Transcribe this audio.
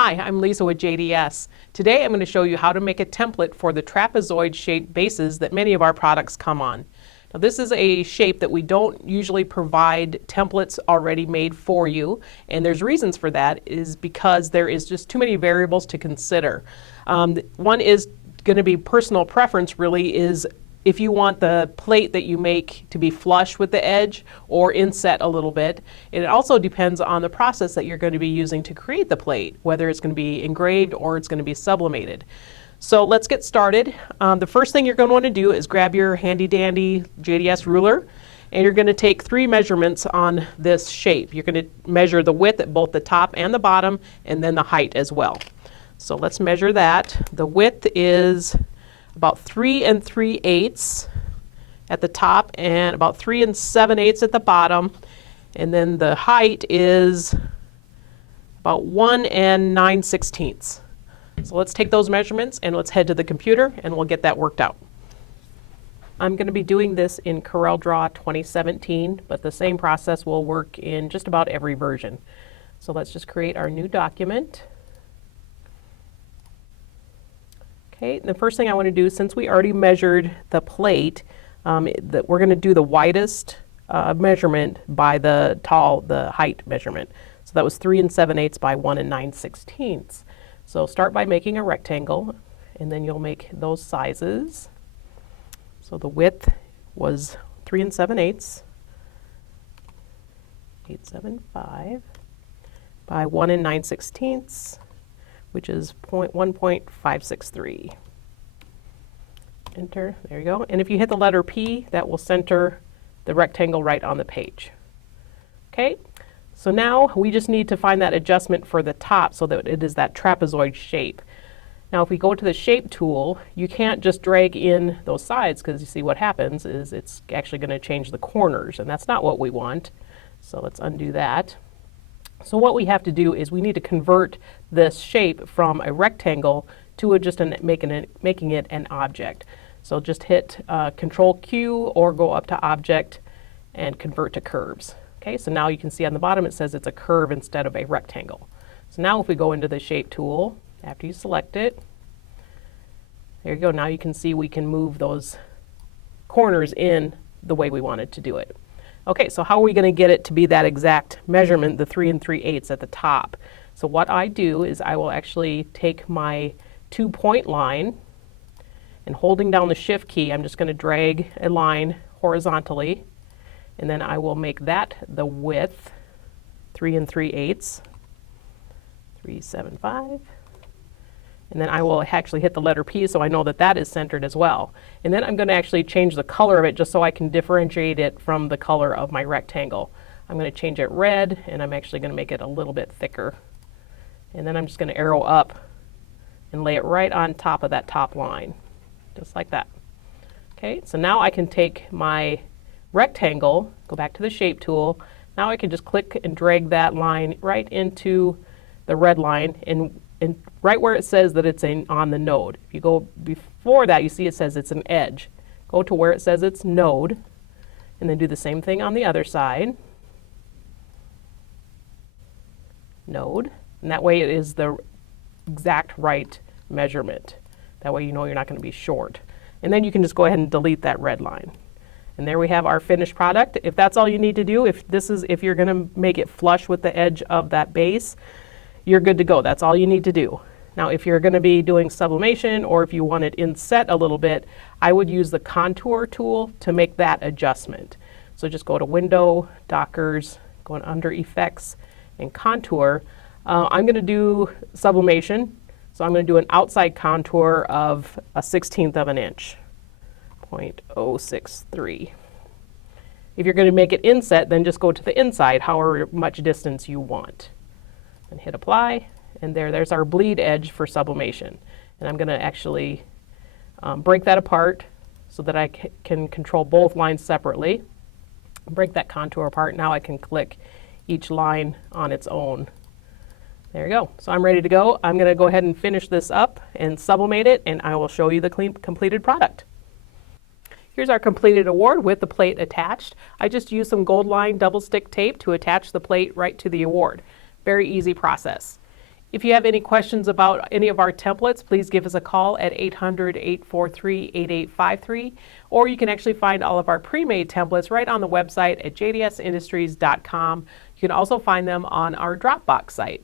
Hi, I'm Lisa with JDS. Today I'm going to show you how to make a template for the trapezoid shaped bases that many of our products come on. Now this is a shape that we don't usually provide templates already made for you, and there's reasons for that is because there is just too many variables to consider. One is going to be personal preference, really, is if you want the plate that you make to be flush with the edge or inset a little bit. It also depends on the process that you're going to be using to create the plate, whether it's going to be engraved or it's going to be sublimated. So let's get started. The first thing you're going to want to do is grab your handy dandy JDS ruler, and you're going to take 3 measurements on this shape. You're going to measure the width at both the top and the bottom, and then the height as well. So let's measure that. The width is about 3 3/8 at the top and about 3 7/8 at the bottom. And then the height is about 1 9/16. So let's take those measurements and let's head to the computer and we'll get that worked out. I'm going to be doing this in CorelDRAW 2017, but the same process will work in just about every version. So let's just create our new document. Okay, the first thing I want to do, since we already measured the plate, that we're going to do the widest measurement by the height measurement. So that was 3 7/8 by 1 9/16. So start by making a rectangle, and then you'll make those sizes. So the width was 3 7/8, 875 by 1 9/16. Which is 1.563. Enter, there you go. And if you hit the letter P, that will center the rectangle right on the page. Okay, so now we just need to find that adjustment for the top so that it is that trapezoid shape. Now if we go to the shape tool, you can't just drag in those sides, because you see what happens is it's actually going to change the corners, and that's not what we want. So let's undo that. So what we have to do is we need to convert this shape from a rectangle to making it an object. So just hit Control Q or go up to Object and convert to curves. Okay, so now you can see on the bottom it says it's a curve instead of a rectangle. So now if we go into the shape tool, after you select it, there you go. Now you can see we can move those corners in the way we wanted to do it. Okay, so how are we going to get it to be that exact measurement, the 3 3/8 at the top? So what I do is I will actually take my 2-point line, and holding down the Shift key, I'm just going to drag a line horizontally, and then I will make that the width, 3 3/8, 375. And then I will actually hit the letter P so I know that that is centered as well. And then I'm going to actually change the color of it just so I can differentiate it from the color of my rectangle. I'm going to change it red, and I'm actually going to make it a little bit thicker. And then I'm just going to arrow up and lay it right on top of that top line, just like that. Okay, so now I can take my rectangle, go back to the shape tool. Now I can just click and drag that line right into the red line, and right where it says that it's on the node. If you go before that, you see it says it's an edge. Go to where it says it's node, and then do the same thing on the other side. Node, and that way it is the exact right measurement. That way you know you're not going to be short. And then you can just go ahead and delete that red line. And there we have our finished product. If that's all you need to do, if you're going to make it flush with the edge of that base, you're good to go. That's all you need to do. Now if you're going to be doing sublimation, or if you want it inset a little bit, I would use the contour tool to make that adjustment. So just go to Window, Dockers, going under Effects and Contour. I'm going to do sublimation, so I'm going to do an outside contour of 1/16 of an inch, 0.063. If you're going to make it inset, then just go to the inside, however much distance you want. And hit apply, and there's our bleed edge for sublimation. And I'm going to actually break that apart so that I can control both lines separately. Break that contour apart. Now I can click each line on its own. There you go. So I'm ready to go. I'm going to go ahead and finish this up and sublimate it, and I will show you the completed product. Here's our completed award with the plate attached. I just used some gold line double stick tape to attach the plate right to the award. Very easy process. If you have any questions about any of our templates, please give us a call at 800-843-8853, or you can actually find all of our pre-made templates right on the website at jdsindustries.com. You can also find them on our Dropbox site.